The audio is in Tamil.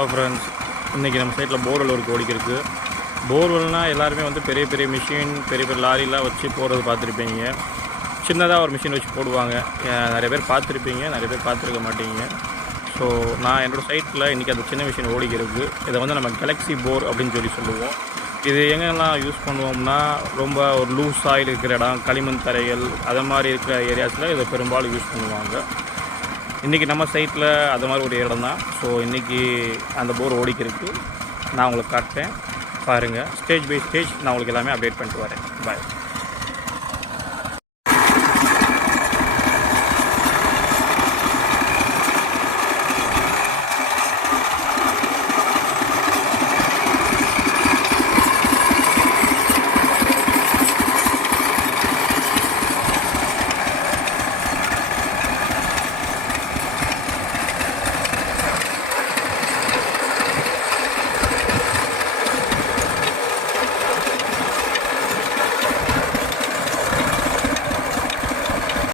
ஃப்ரெண்ட்ஸ், இன்றைக்கி நம்ம சைட்டில் போர்வெல் ஒரு ஓடிக்கிருக்கு. போர்வெல்னால் எல்லாருமே வந்து பெரிய பெரிய மிஷின், பெரிய பெரிய லாரிலாம் வச்சு போடுறது பார்த்துருப்பீங்க. சின்னதாக ஒரு மிஷின் வச்சு போடுவாங்க. நிறைய பேர் பார்த்துருப்பீங்க, நிறைய பேர் பார்த்துருக்க மாட்டீங்க. ஸோ நான் என்னோடய சைட்டில் இன்றைக்கி அந்த சின்ன மிஷின் ஓடிக்கிருக்கு. இதை வந்து நம்ம கேலக்ஸி போர் அப்படின்னு சொல்லுவோம். இது எங்கெல்லாம் யூஸ் பண்ணுவோம்னா, ரொம்ப ஒரு லூஸ் ஆயில் இருக்கிற இடம், களிமண் தரைகள், அதை மாதிரி இருக்கிற ஏரியாஸில் இதை பெரும்பாலும் யூஸ் பண்ணுவாங்க. இன்றைக்கி நம்ம சைட்டில் அது மாதிரி ஒரு இடம் தான். ஸோ இன்றைக்கி அந்த போர் ஓடிக்கிருக்கு. நான் உங்களுக்கு காட்டுறேன், பாருங்கள். ஸ்டேஜ் பை ஸ்டேஜ் நான் உங்களுக்கு எல்லாமே அப்டேட் பண்ணிட்டு வரேன். பாய்.